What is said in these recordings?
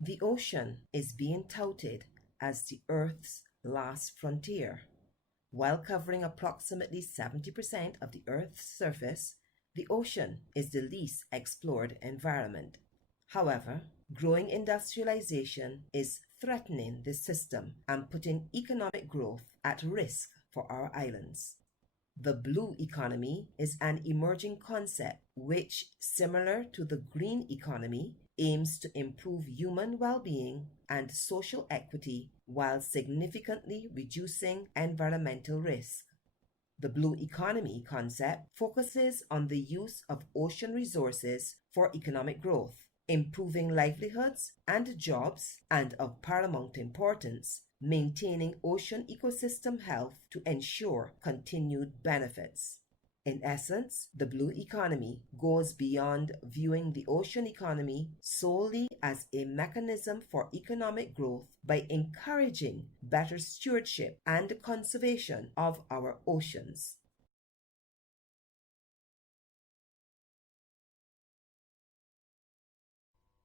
The ocean is being touted as the Earth's last frontier. While covering approximately 70% of the Earth's surface, the ocean is the least explored environment. However, growing industrialization is threatening this system and putting economic growth at risk for our islands. The blue economy is an emerging concept which, similar to the green economy, aims to improve human well being and social equity while significantly reducing environmental risk. The blue economy concept focuses on the use of ocean resources for economic growth, improving livelihoods and jobs, and of paramount importance, maintaining ocean ecosystem health to ensure continued benefits. In essence, the blue economy goes beyond viewing the ocean economy solely as a mechanism for economic growth by encouraging better stewardship and conservation of our oceans.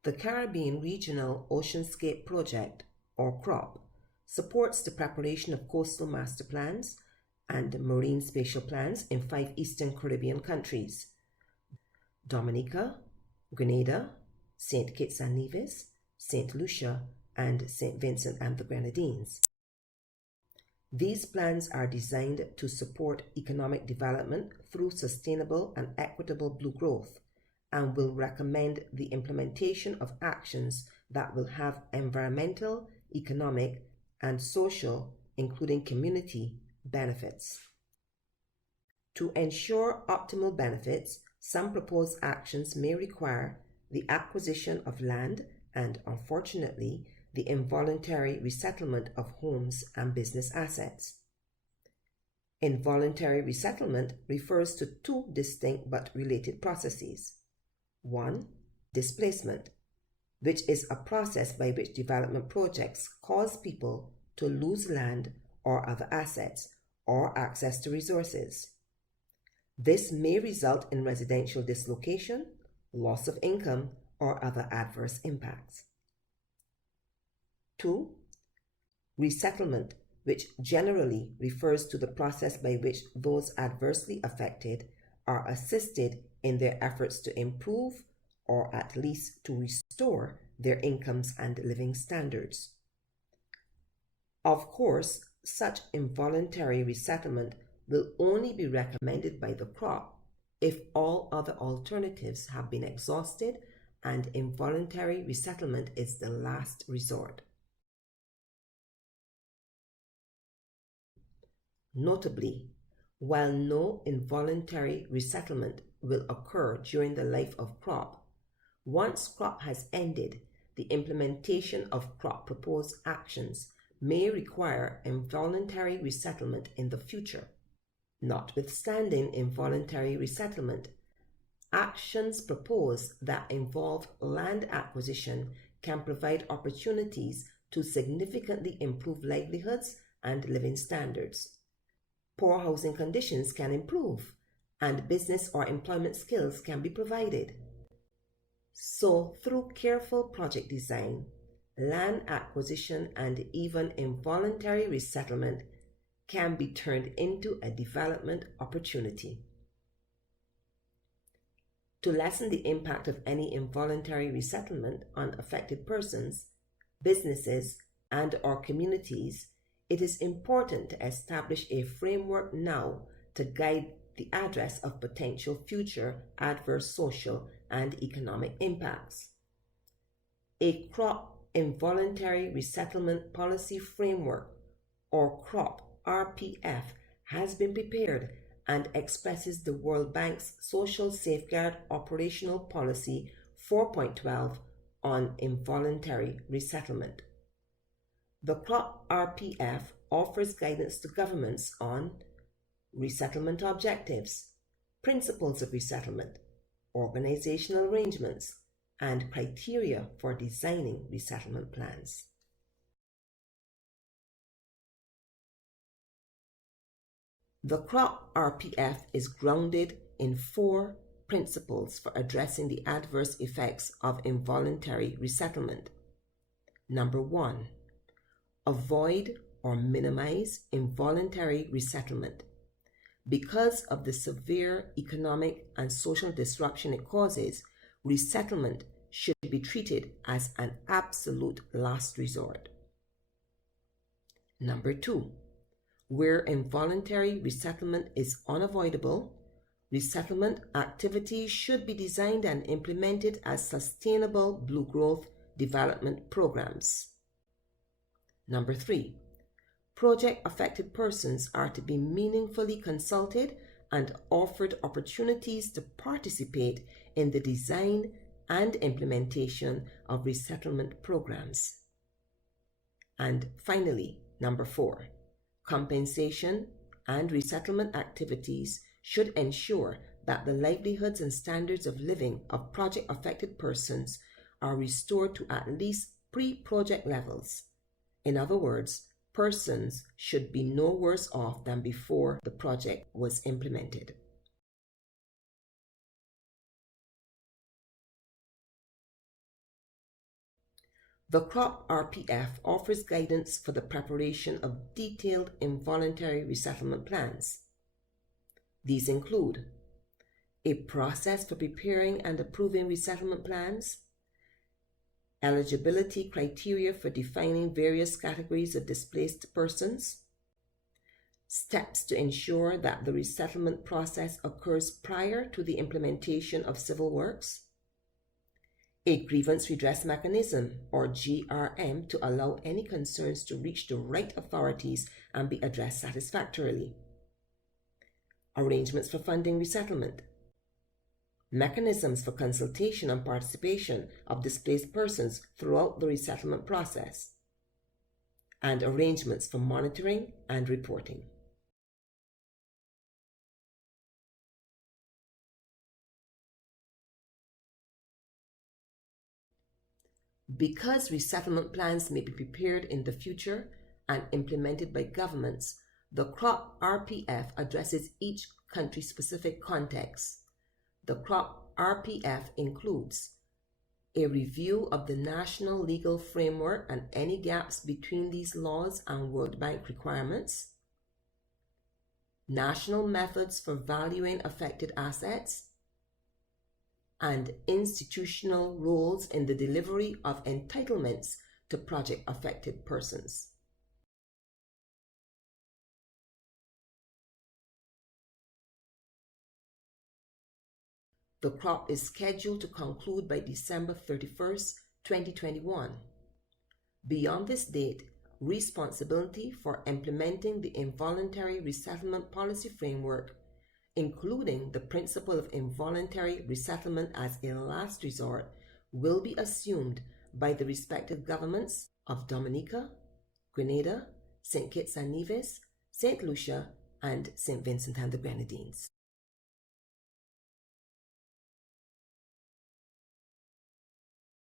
The Caribbean Regional Oceanscape Project, or CROP, supports the preparation of coastal master plans and marine spatial plans in 5 Eastern Caribbean countries: Dominica, Grenada, St. Kitts and Nevis, St. Lucia, and St. Vincent and the Grenadines. These plans are designed to support economic development through sustainable and equitable blue growth, and will recommend the implementation of actions that will have environmental, economic, and social, including community, benefits. To ensure optimal benefits, some proposed actions may require the acquisition of land and, unfortunately, the involuntary resettlement of homes and business assets. Involuntary resettlement refers to 2 distinct but related processes. 1. Displacement, which is a process by which development projects cause people to lose land or other assets or access to resources. This may result in residential dislocation, loss of income, or other adverse impacts. 2. Resettlement, which generally refers to the process by which those adversely affected are assisted in their efforts to improve or at least to restore their incomes and living standards. Of course, such involuntary resettlement will only be recommended by the CROP if all other alternatives have been exhausted and involuntary resettlement is the last resort. Notably, while no involuntary resettlement will occur during the life of CROP, once CROP has ended, the implementation of CROP proposed actions may require involuntary resettlement in the future. Notwithstanding involuntary resettlement, actions proposed that involve land acquisition can provide opportunities to significantly improve livelihoods and living standards. Poor housing conditions can improve, and business or employment skills can be provided. So, through careful project design, land acquisition and even involuntary resettlement can be turned into a development opportunity. To lessen the impact of any involuntary resettlement on affected persons, businesses, and/or communities, it is important to establish a framework now to guide the address of potential future adverse social and economic impacts. A CROP Involuntary Resettlement Policy Framework, or CROP RPF, has been prepared and expresses the World Bank's Social Safeguard Operational Policy 4.12 on involuntary resettlement. The CROP RPF offers guidance to governments on resettlement objectives, principles of resettlement, organizational arrangements, and criteria for designing resettlement plans. The CROP RPF is grounded in 4 principles for addressing the adverse effects of involuntary resettlement. Number 1. Avoid or minimize involuntary resettlement. Because of the severe economic and social disruption it causes, resettlement should be treated as an absolute last resort. Number 2. Where involuntary resettlement is unavoidable, resettlement activities should be designed and implemented as sustainable blue growth development programs. Number 3. Project affected persons are to be meaningfully consulted and offered opportunities to participate in the design and implementation of resettlement programs. And finally, number 4. Compensation and resettlement activities should ensure that the livelihoods and standards of living of project affected persons are restored to at least pre-project levels. In other words, persons should be no worse off than before the project was implemented. The CROP RPF offers guidance for the preparation of detailed involuntary resettlement plans. These include a process for preparing and approving resettlement plans, eligibility criteria for defining various categories of displaced persons, steps to ensure that the resettlement process occurs prior to the implementation of civil works, a grievance redress mechanism or GRM to allow any concerns to reach the right authorities and be addressed satisfactorily, arrangements for funding resettlement, mechanisms for consultation and participation of displaced persons throughout the resettlement process, and arrangements for monitoring and reporting. Because resettlement plans may be prepared in the future and implemented by governments, the CROP RPF addresses each country-specific context. The CROP RPF includes a review of the national legal framework and any gaps between these laws and World Bank requirements, national methods for valuing affected assets, and institutional roles in the delivery of entitlements to project affected persons. The CROP is scheduled to conclude by December 31st, 2021. Beyond this date, responsibility for implementing the involuntary resettlement policy framework, including the principle of involuntary resettlement as a last resort, will be assumed by the respective governments of Dominica, Grenada, St. Kitts and Nevis, St. Lucia, and St. Vincent and the Grenadines.